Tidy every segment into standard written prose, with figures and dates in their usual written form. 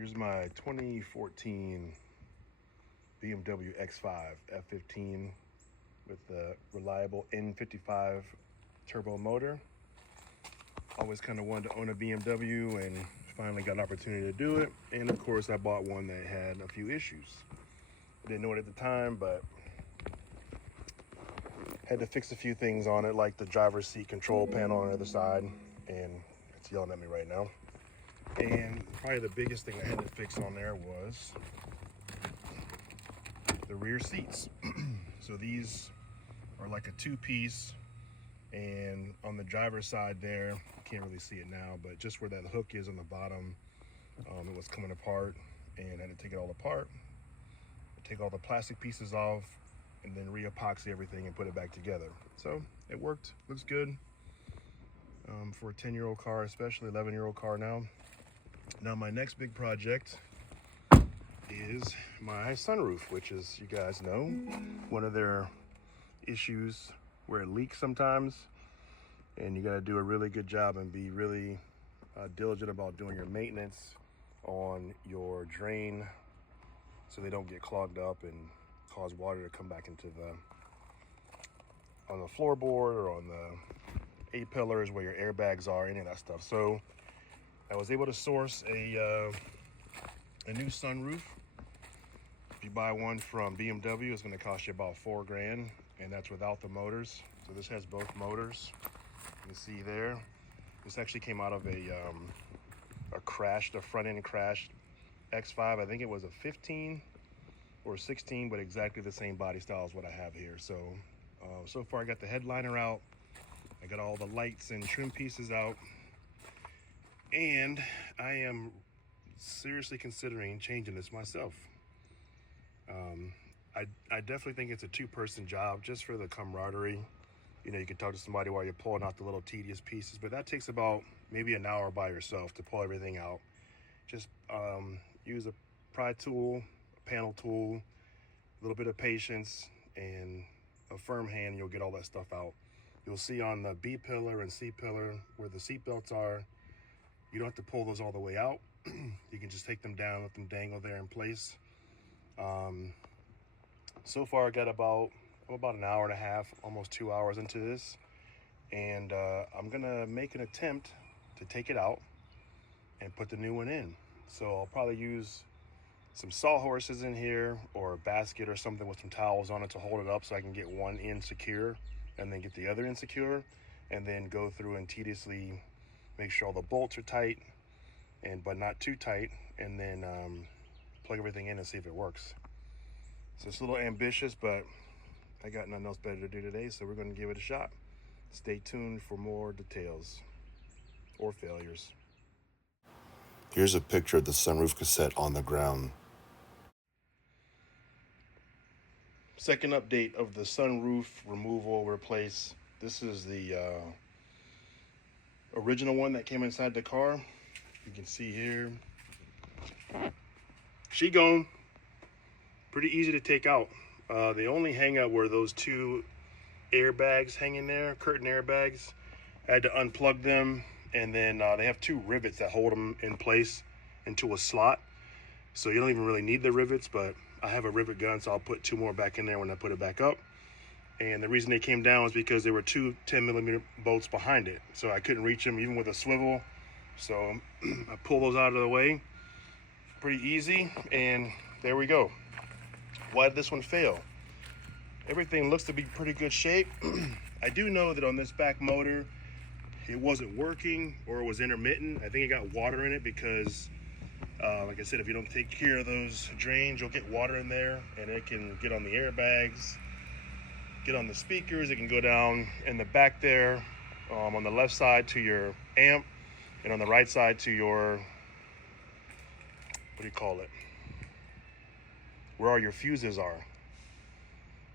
Here's my 2014 BMW X5 f15 with the reliable N55 turbo motor. Always kind of wanted to own a BMW and finally got an opportunity to do it. And of course I bought one that had a few issues. I didn't know it at the time, but had to fix a few things on it, like the driver's seat control panel on the other side, and it's yelling at me right now. And probably the biggest thing I had to fix on there was the rear seats. So these are like a two-piece, and on the driver's side there, you can't really see it now, but just where that hook is on the bottom, it was coming apart, and I had to take it all apart, take all the plastic pieces off, and then re-epoxy everything and put it back together. So it worked, looks good. For a 10-year-old car, especially 11-year-old car now. Now my next big project is my sunroof, which is, you guys know, one of their issues where it leaks sometimes, and you got to do a really good job and be really diligent about doing your maintenance on your drain so they don't get clogged up and cause water to come back into on the floorboard or on the A-pillars where your airbags are, any of that stuff. So I was able to source a new sunroof. If you buy one from BMW, it's going to cost you about $4 grand, and that's without the motors. So this has both motors. You can see there. This actually came out of a front-end crashed X5. I think it was a 15 or 16, but exactly the same body style as what I have here. So so far I got the headliner out, I got all the lights and trim pieces out, and I am seriously considering changing this myself. I definitely think it's a two-person job just for the camaraderie. You know, you can talk to somebody while you're pulling out the little tedious pieces, but that takes about maybe an hour by yourself to pull everything out. Just use a pry tool, a panel tool, a little bit of patience, and a firm hand, you'll get all that stuff out. You'll see on the B pillar and C pillar where the seat belts are, you don't have to pull those all the way out. You can just take them down, let them dangle there in place. So far I got about an hour and a half, almost 2 hours into this, and I'm gonna make an attempt to take it out and put the new one in. So I'll probably use some sawhorses in here or a basket or something with some towels on it to hold it up so I can get one end secure and then get the other end secure, and then go through and tediously make sure all the bolts are tight, but not too tight, and then plug everything in and see if it works. So it's a little ambitious, but I got nothing else better to do today, so we're going to give it a shot. Stay tuned for more details or failures. Here's a picture of the sunroof cassette on the ground. Second update of the sunroof removal replace. This is the original one that came inside the car. You can see here. She gone. Pretty easy to take out. The only hang up were those two airbags hanging there, curtain airbags. I had to unplug them, and then they have two rivets that hold them in place into a slot. So you don't even really need the rivets, but I have a rivet gun, so I'll put two more back in there when I put it back up. And the reason they came down was because there were two 10mm bolts behind it, so I couldn't reach them even with a swivel. So I pull those out of the way. Pretty easy, and there we go. Why did this one fail? Everything looks to be pretty good shape. I do know that on this back motor, it wasn't working, or it was intermittent. I think it got water in it because, like I said, if you don't take care of those drains, you'll get water in there, and it can get on the airbags, get on the speakers. It can go down in the back there, on the left side to your amp, and on the right side to your, what do you call it? Where all your fuses are.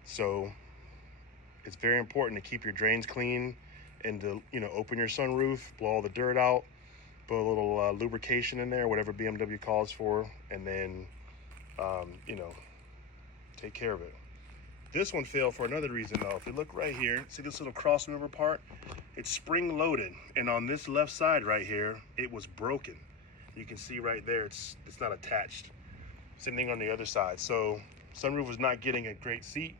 So it's very important to keep your drains clean and to, you know, open your sunroof, blow all the dirt out, put a little lubrication in there, whatever BMW calls for, and then, you know, take care of it. This one failed for another reason though. If you look right here, see this little crossover part? It's spring loaded, and on this left side right here, it was broken. You can see right there, it's not attached. Same thing on the other side. So sunroof was not getting a great seat.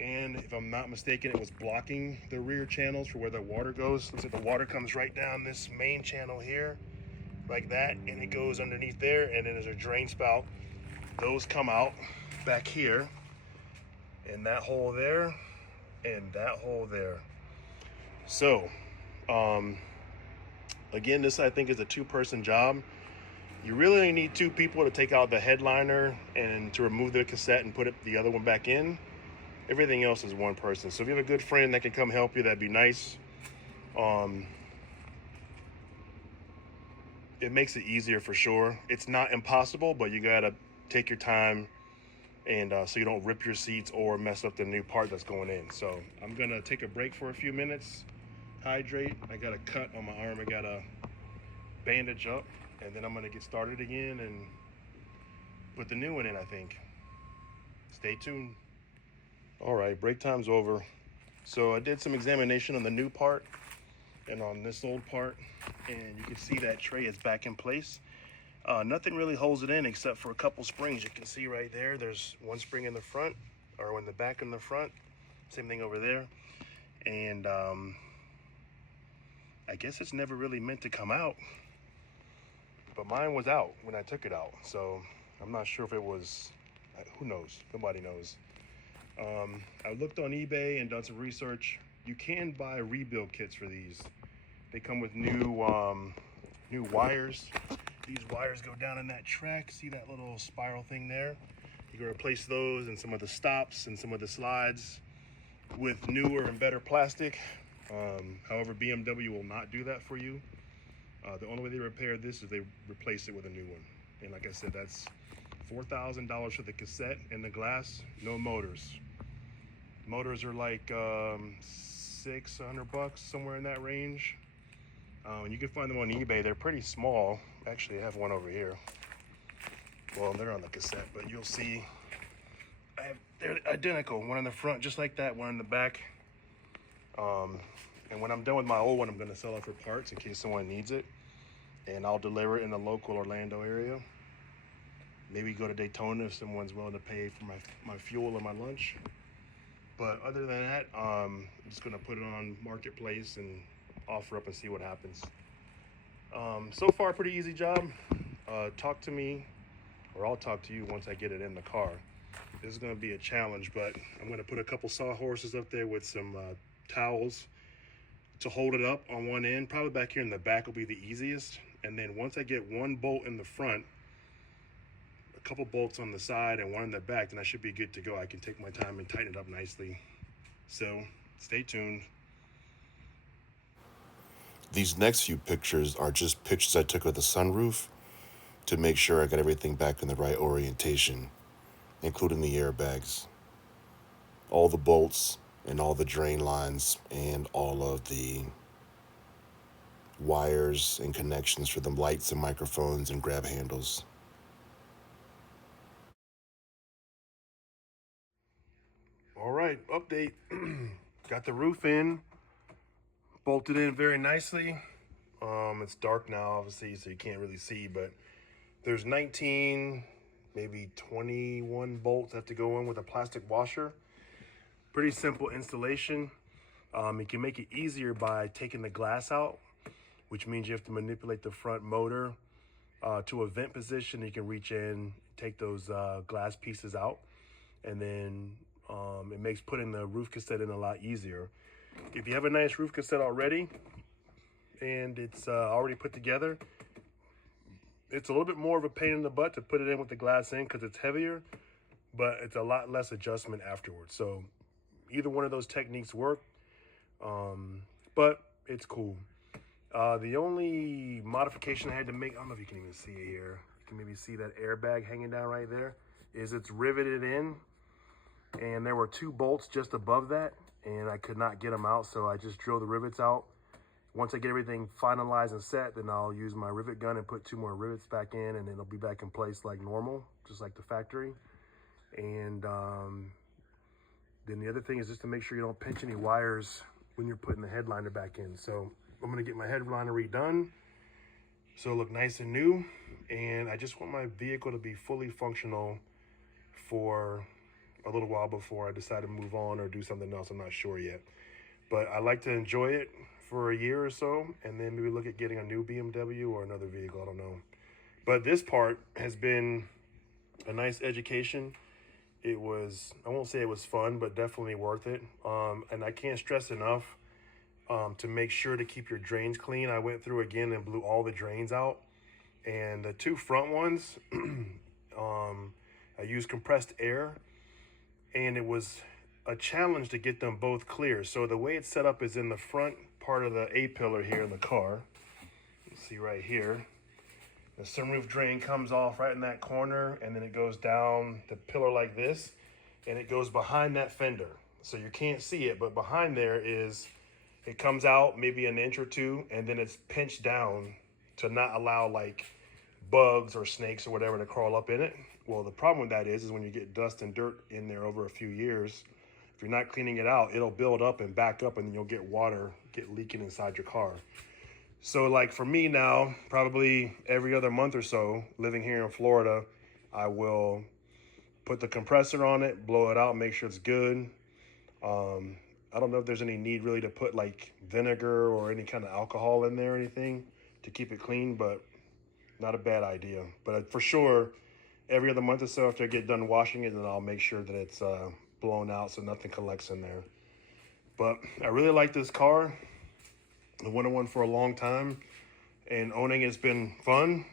And if I'm not mistaken, it was blocking the rear channels for where the water goes. Looks like the water comes right down this main channel here, like that, and it goes underneath there, and then there's a drain spout. Those come out back here, and that hole there, and that hole there. So, again, this I think is a two-person job. You really only need two people to take out the headliner and to remove the cassette and put the other one back in. Everything else is one person. So if you have a good friend that can come help you, that'd be nice. It makes it easier for sure. It's not impossible, but you gotta take your time, and so you don't rip your seats or mess up the new part that's going in. So I'm gonna take a break for a few minutes, hydrate. I got a cut on my arm. I got a bandage up, and then I'm gonna get started again and put the new one in, I think. Stay tuned. All right, break time's over. So I did some examination on the new part and on this old part, and you can see that tray is back in place. Nothing really holds it in except for a couple springs. You can see right there, there's one spring in the front, or in the back in the front. Same thing over there. And I guess it's never really meant to come out, but mine was out when I took it out. So I'm not sure if it was, who knows? Nobody knows. I looked on eBay and done some research. You can buy rebuild kits for these. They come with new wires. These wires go down in that track. See that little spiral thing there? You can replace those and some of the stops and some of the slides with newer and better plastic. However, BMW will not do that for you. The only way they repair this is they replace it with a new one. And like I said, that's $4,000 for the cassette and the glass, no motors. Motors are like $600, somewhere in that range. And you can find them on eBay. They're pretty small. Actually, I have one over here. Well, they're on the cassette, but you'll see they're identical. One in the front, just like that, one in the back. And when I'm done with my old one, I'm gonna sell it for parts in case someone needs it. And I'll deliver it in the local Orlando area. Maybe go to Daytona if someone's willing to pay for my fuel and my lunch. But other than that, I'm just gonna put it on Marketplace and offer up and see what happens. So far, pretty easy job. Talk to me, or I'll talk to you once I get it in the car. This is gonna be a challenge, but I'm gonna put a couple sawhorses up there with some towels to hold it up on one end. Probably back here in the back will be the easiest. And then once I get one bolt in the front, a couple bolts on the side and one in the back, then I should be good to go. I can take my time and tighten it up nicely. So stay tuned. These next few pictures are just pictures I took of the sunroof to make sure I got everything back in the right orientation, including the airbags, all the bolts and all the drain lines and all of the wires and connections for the lights and microphones and grab handles. All right, update. Got the roof in, bolted in very nicely. It's dark now, obviously, so you can't really see, but there's 19, maybe 21 bolts that have to go in with a plastic washer. Pretty simple installation. You can make it easier by taking the glass out, which means you have to manipulate the front motor to a vent position. You can reach in, take those glass pieces out, and then it makes putting the roof cassette in a lot easier. If you have a nice roof cassette already and it's already put together, it's a little bit more of a pain in the butt to put it in with the glass in because it's heavier, but it's a lot less adjustment afterwards. So either one of those techniques work, but it's cool. The only modification I had to make, I don't know if you can even see it here, you can maybe see that airbag hanging down right there, is it's riveted in, and there were two bolts just above that, and I could not get them out, so I just drilled the rivets out. Once I get everything finalized and set, then I'll use my rivet gun and put two more rivets back in, and then it'll be back in place like normal, just like the factory. And then the other thing is just to make sure you don't pinch any wires when you're putting the headliner back in. So I'm gonna get my headliner redone, So it looked nice and new, and I just want my vehicle to be fully functional for a little while before I decide to move on or do something else. I'm not sure yet. But I like to enjoy it for a year or so, and then maybe look at getting a new BMW or another vehicle, I don't know. But this part has been a nice education. It was, I won't say it was fun, but definitely worth it. And I can't stress enough to make sure to keep your drains clean. I went through again and blew all the drains out. And the two front ones, I used compressed air, and it was a challenge to get them both clear. So the way it's set up is in the front part of the A-pillar here in the car. You see right here, the sunroof drain comes off right in that corner, and then it goes down the pillar like this, and it goes behind that fender. So you can't see it, but behind there is, it comes out maybe an inch or two, and then it's pinched down to not allow like bugs or snakes or whatever to crawl up in it. Well, the problem with that is when you get dust and dirt in there over a few years, if you're not cleaning it out, it'll build up and back up, and then you'll get water leaking inside your car. So like for me now, probably every other month or so, living here in Florida, I will put the compressor on it, blow it out, make sure it's good. I don't know if there's any need really to put like vinegar or any kind of alcohol in there or anything to keep it clean, but not a bad idea. But for sure, every other month or so after I get done washing it, then I'll make sure that it's blown out so nothing collects in there. But I really like this car. I wanted one for a long time, and owning it's been fun.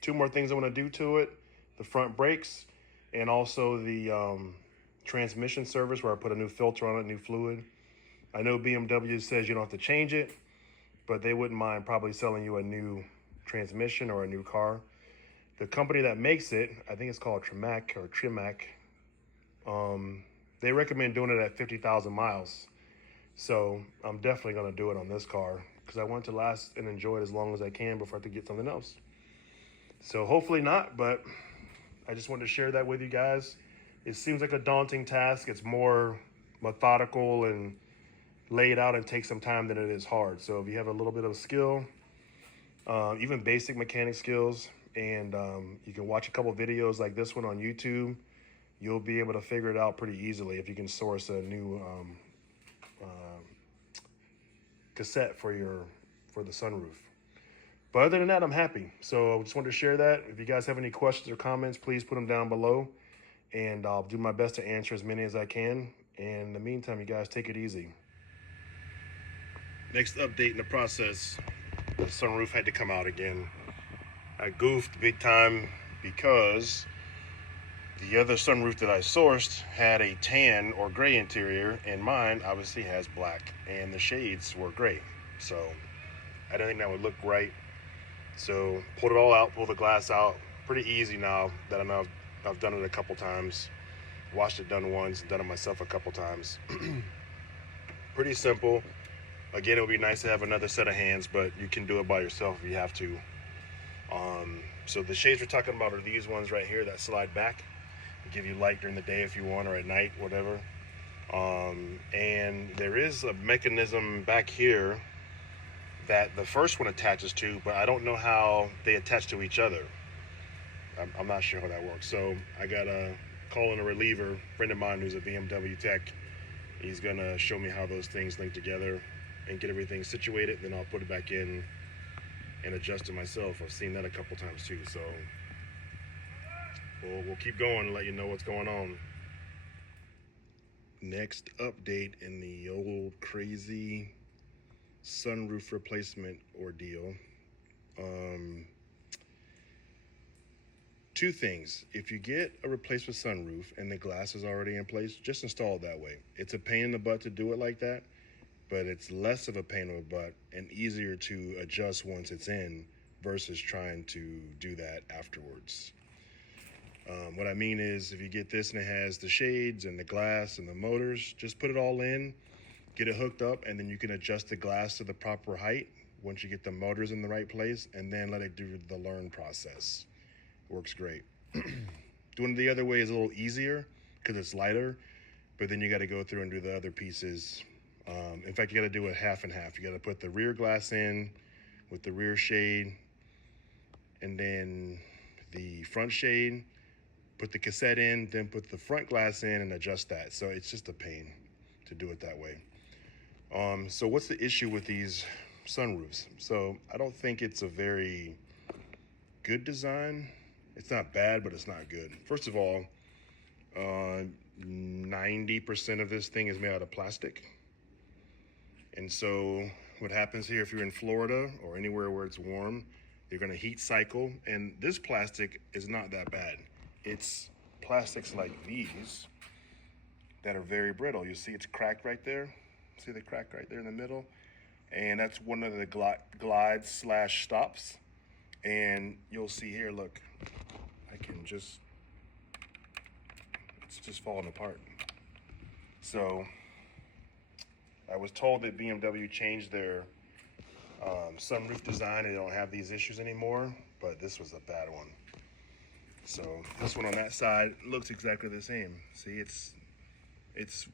Two more things I want to do to it: the front brakes, and also the transmission service, where I put a new filter on it, new fluid. I know BMW says you don't have to change it, but they wouldn't mind probably selling you a new transmission or a new car. The company that makes it, I think it's called Trimac or Trimac, they recommend doing it at 50,000 miles. So I'm definitely going to do it on this car because I want to last and enjoy it as long as I can before I have to get something else. So hopefully not, but I just wanted to share that with you guys. It seems like a daunting task. It's more methodical and laid out and takes some time than it is hard. So if you have a little bit of skill, even basic mechanic skills, and you can watch a couple videos like this one on YouTube, you'll be able to figure it out pretty easily if you can source a new cassette for the sunroof. But other than that, I'm happy. So I just wanted to share that. If you guys have any questions or comments, please put them down below, and I'll do my best to answer as many as I can. And in the meantime, you guys take it easy. Next update in the process, the sunroof had to come out again. I goofed big time because the other sunroof that I sourced had a tan or gray interior, and mine obviously has black, and the shades were gray. So I didn't think that would look right. So pulled it all out, pulled the glass out. Pretty easy now that I know I've done it a couple times. Watched it done once, done it myself a couple times. Pretty simple. Again, it would be nice to have another set of hands, but you can do it by yourself if you have to. So the shades we're talking about are these ones right here that slide back. Give you light during the day if you want, or at night, whatever. And there is a mechanism back here that the first one attaches to, but I don't know how they attach to each other. I'm not sure how that works. So I got a call in a reliever, friend of mine who's a BMW tech. He's gonna show me how those things link together and get everything situated. Then I'll put it back in and adjust it myself. I've seen that a couple times too. So we'll keep going and let you know what's going on. Next update in the old crazy sunroof replacement ordeal. Two things. If you get a replacement sunroof and the glass is already in place, just install it that way. It's a pain in the butt to do it like that, but it's less of a pain in the butt and easier to adjust once it's in versus trying to do that afterwards. What I mean is, if you get this and it has the shades and the glass and the motors, just put it all in, get it hooked up, and then you can adjust the glass to the proper height once you get the motors in the right place, and then let it do the learn process. Works great. Doing it the other way is a little easier because it's lighter, but then you got to go through and do the other pieces. In fact, you got to do it half and half. You got to put the rear glass in with the rear shade and then the front shade, put the cassette in, then put the front glass in and adjust that. So it's just a pain to do it that way. So what's the issue with these sunroofs? So I don't think it's a very good design. It's not bad, but it's not good. First of all, 90% of this thing is made out of plastic. And so what happens here, if you're in Florida or anywhere where it's warm, you're gonna heat cycle. And this plastic is not that bad. It's plastics like these that are very brittle. You see it's cracked right there. See the crack right there in the middle? And that's one of the glides slash stops. And you'll see here, look, it's just falling apart. So I was told that BMW changed their sunroof design and they don't have these issues anymore, but this was a bad one. So this one on that side looks exactly the same. See, it's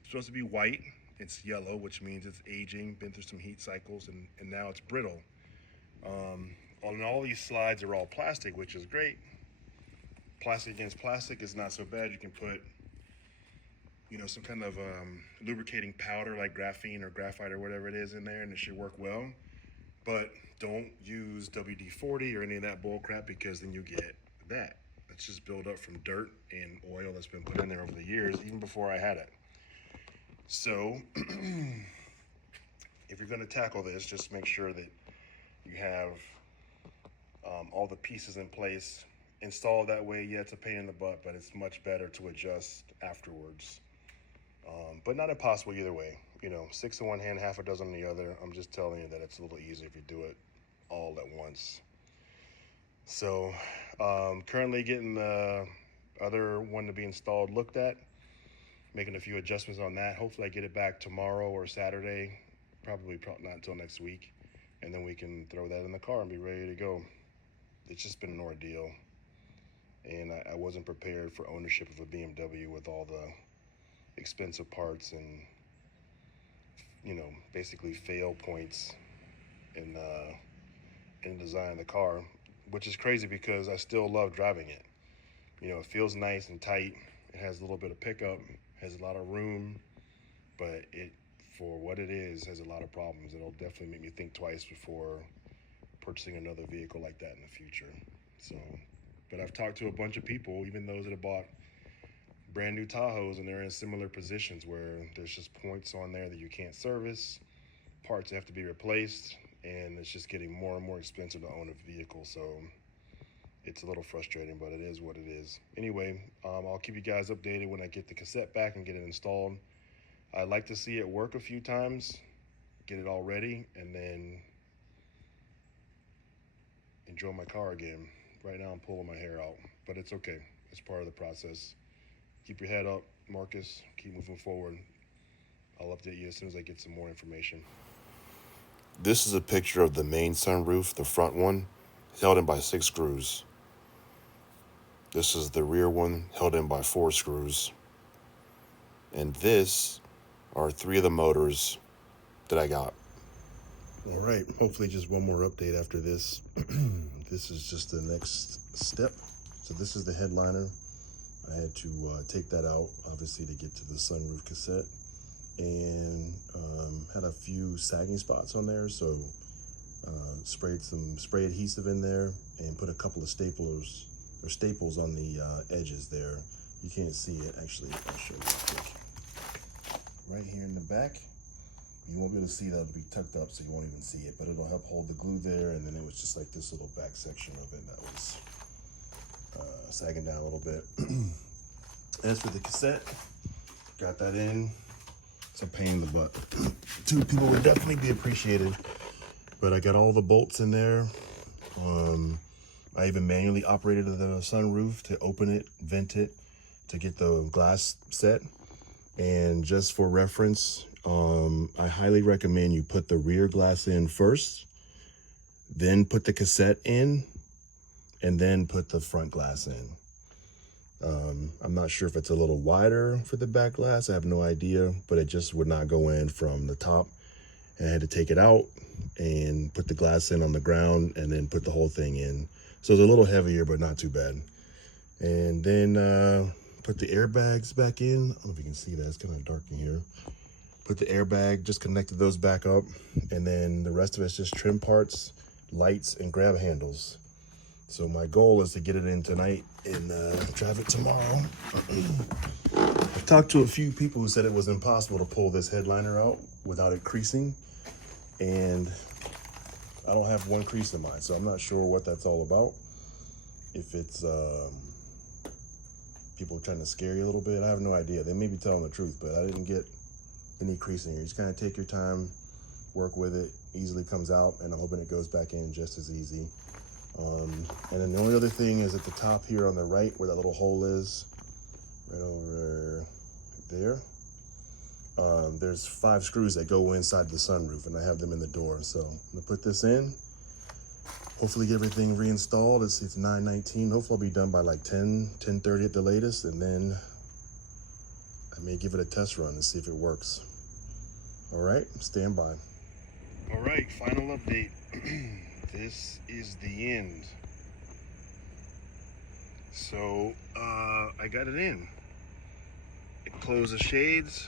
supposed to be white. It's yellow, which means it's aging, been through some heat cycles, and now it's brittle. On all these slides are all plastic, which is great. Plastic against plastic is not so bad. You can put, some kind of lubricating powder like graphene or graphite or whatever it is in there, and it should work well. But don't use WD-40 or any of that bull crap, because then you get that. It's just built up from dirt and oil that's been put in there over the years, even before I had it. So if you're going to tackle this, just make sure that you have all the pieces in place installed that way. Yeah, it's a pain in the butt, but it's much better to adjust afterwards. But not impossible either way. 6 in one hand, half a dozen in the other. I'm just telling you that it's a little easier if you do it all at once. So currently getting the other one to be installed looked at, making a few adjustments on that. Hopefully I get it back tomorrow or Saturday, probably not until next week, and then we can throw that in the car and be ready to go. It's just been an ordeal, and I wasn't prepared for ownership of a BMW with all the expensive parts and basically fail points in designing the car, which is crazy because I still love driving it. It feels nice and tight. It has a little bit of pickup, has a lot of room, but it, for what it is, has a lot of problems. It'll definitely make me think twice before purchasing another vehicle like that in the future. So, but I've talked to a bunch of people, even those that have bought brand new Tahoes, and they're in similar positions where there's just points on there that you can't service, parts have to be replaced, and it's just getting more and more expensive to own a vehicle. So it's a little frustrating, but it is what it is. Anyway, I'll keep you guys updated when I get the cassette back and get it installed. I'd like to see it work a few times, get it all ready, and then enjoy my car again. Right now I'm pulling my hair out, but it's okay. It's part of the process. Keep your head up, Marcus. Keep moving forward. I'll update you as soon as I get some more information. This is a picture of the main sunroof, the front one, held in by 6 screws. This is the rear one, held in by 4 screws. And this are 3 of the motors that I got. All right, hopefully just one more update after this. This is just the next step. So this is the headliner. I had to take that out, obviously, to get to the sunroof cassette. And had a few sagging spots on there, so sprayed some spray adhesive in there and put a couple of staples on the edges there. You can't see it, actually. I'll show you real quick. Right here in the back, you won't be able to see that. It'll be tucked up, so you won't even see it, but it'll help hold the glue there. And then it was just like this little back section of it that was sagging down a little bit. As for the cassette, got that in. It's a pain in the butt. 2 people would definitely be appreciated, but I got all the bolts in there. I even manually operated the sunroof to open it, vent it, to get the glass set. And just for reference, I highly recommend you put the rear glass in first, then put the cassette in, and then put the front glass in. I'm not sure if it's a little wider for the back glass. I have no idea, but it just would not go in from the top. And I had to take it out and put the glass in on the ground and then put the whole thing in. So it's a little heavier, but not too bad. And then put the airbags back in. I don't know if you can see that, it's kind of dark in here. Put the airbag, just connected those back up. And then the rest of it's just trim parts, lights, and grab handles. So my goal is to get it in tonight and drive it tomorrow. I've talked to a few people who said it was impossible to pull this headliner out without it creasing. And I don't have one crease in mine, so I'm not sure what that's all about. If it's people trying to scare you a little bit, I have no idea. They may be telling the truth, but I didn't get any creasing here. You just kind of take your time, work with it, easily comes out, and I'm hoping it goes back in just as easy. And then the only other thing is at the top here on the right, where that little hole is, right over there. There's 5 screws that go inside the sunroof, and I have them in the door. So I'm gonna put this in, hopefully get everything reinstalled. It's 9:19. Hopefully I'll be done by like 10:30 at the latest, and then I may give it a test run and see if it works. All right, stand by. All right, final update. This is the end. So I got it in. It closed the shades,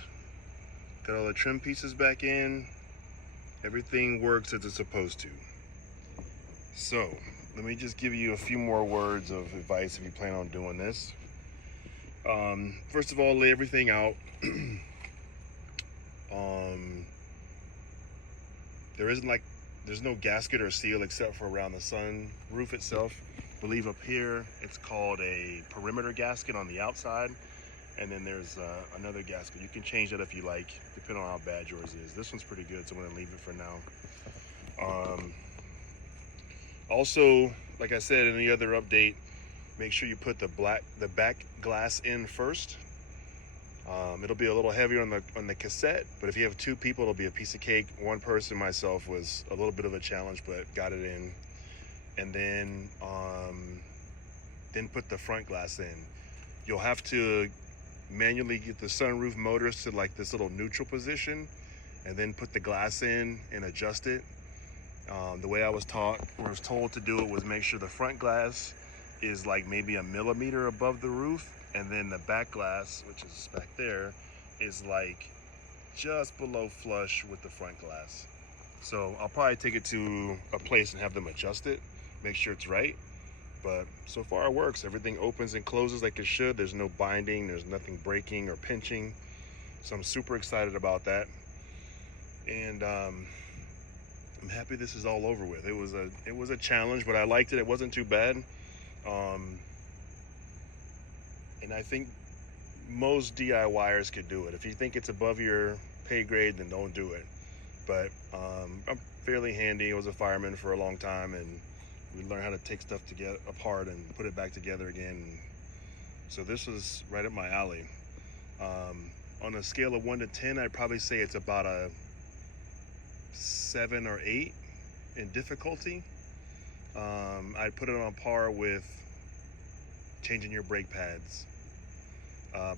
got all the trim pieces back in. Everything works as it's supposed to. So let me just give you a few more words of advice if you plan on doing this. First of all, lay everything out. There's no gasket or seal except for around the sunroof itself. I believe up here it's called a perimeter gasket on the outside, and then there's another gasket. You can change that if you like, depending on how bad yours is. This one's pretty good, so I'm gonna leave it for now. Also, like I said in the other update, make sure you put the back glass in first. It'll be a little heavier on the cassette, but if you have 2 people, it'll be a piece of cake. One person, myself, was a little bit of a challenge, but got it in. And then put the front glass in. You'll have to manually get the sunroof motors to like this little neutral position, and then put the glass in and adjust it. The way I was told to do it was make sure the front glass is like maybe a millimeter above the roof, and then the back glass, which is back there, is like just below flush with the front glass. So I'll probably take it to a place and have them adjust it, make sure it's right. But so far it works. Everything opens and closes like it should. There's no binding, there's nothing breaking or pinching. So I'm super excited about that. And I'm happy this is all over with. It was a challenge, but I liked it. It wasn't too bad. And I think most DIYers could do it. If you think it's above your pay grade, then don't do it. But I'm fairly handy. I was a fireman for a long time, and we learned how to take stuff apart and put it back together again. So this was right up my alley. On a scale of 1 to 10, I'd probably say it's about a 7 or 8 in difficulty. I'd put it on par with changing your brake pads,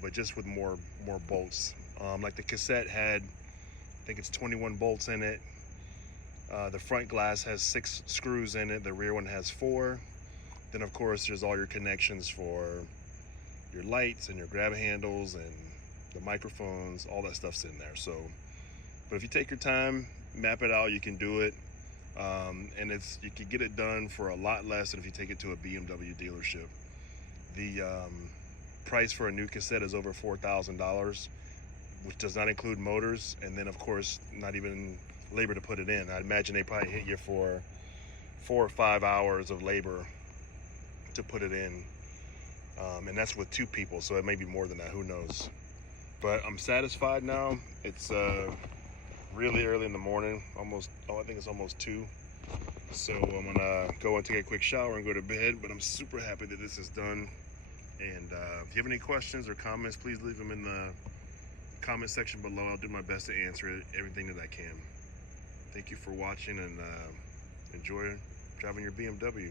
but just with more bolts. Like the cassette had, I think it's 21 bolts in it. The front glass has 6 screws in it. The rear one has 4. Then of course there's all your connections for your lights and your grab handles and the microphones. All that stuff's in there. So, but if you take your time, map it out, you can do it. And you can get it done for a lot less than if you take it to a BMW dealership. The price for a new cassette is over $4,000, which does not include motors, and then of course not even labor to put it in. I'd imagine they probably hit you for 4 or 5 hours of labor to put it in, and that's with 2 people, so it may be more than that, who knows. But I'm satisfied now. It's really early in the morning, I think it's almost 2. So I'm gonna go and take a quick shower and go to bed, but I'm super happy that this is done. And if you have any questions or comments, please leave them in the comment section below. I'll do my best to answer everything that I can. Thank you for watching, and enjoy driving your BMW.